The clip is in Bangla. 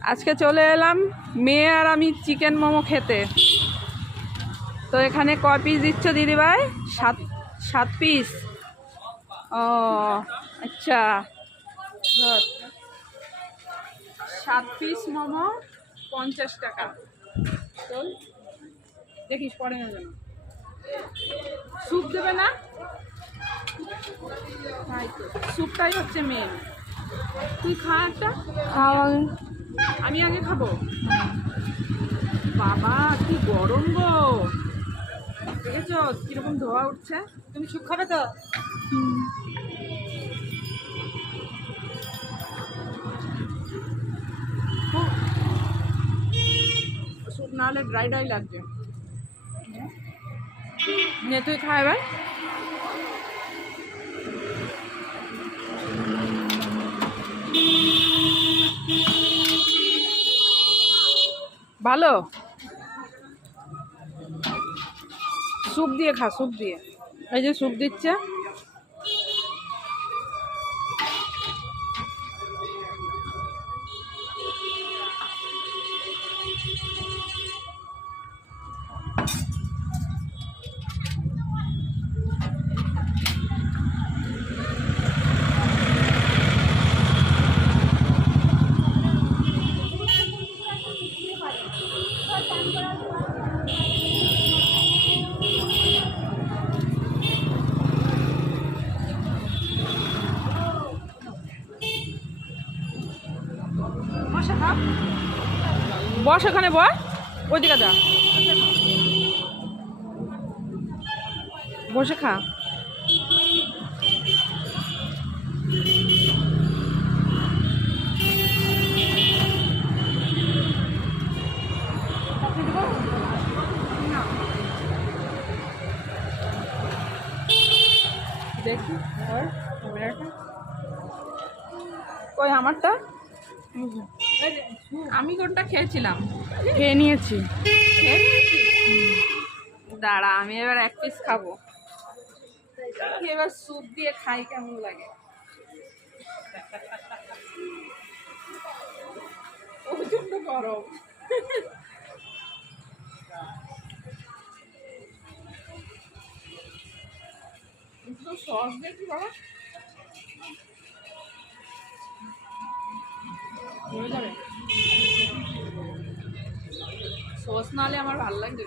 আজকে চলে এলাম, মেয়ে আর আমি চিকেন মোমো খেতে। তো এখানে ক পিস দিচ্ছ দিদিভাই? সাত সাত পিস ও আচ্ছা। সাত পিস মোমো, পঞ্চাশ টাকা। চল। দেখিস পরে না যেন। স্যুপ দেবে না? তাই তো। স্যুপটাই হচ্ছে মেন তুই খা একটা। খাওয়া আমি আগে খাব। বাবা কি গরম গো। দেখেছ কীরকম ধোয়া উঠছে? তুমি সুখ খাবে তো? স্যুপ না হলে ড্রাই ড্রাই লাগছে। নে তুই খা এবার। ভালো? স্যুপ দিয়ে খা স্যুপ দিয়ে। এই যে স্যুপ দিচ্ছে। বসে খা বস ওখানে বস। ওইদিকে যা। বসে খা। দেখি ক্যামেরাটা। কই আমারটা? আমি কোনটা খেয়েছিলাম? খেয়ে নিয়েছি। দাঁড়া আমি এবার এক পিস খাব। এবার স্যুপ দিয়ে খাই কেমন লাগে? প্রচণ্ড গরম। সস দেখি বাবা সস না হলে আমার ভালো লাগবে।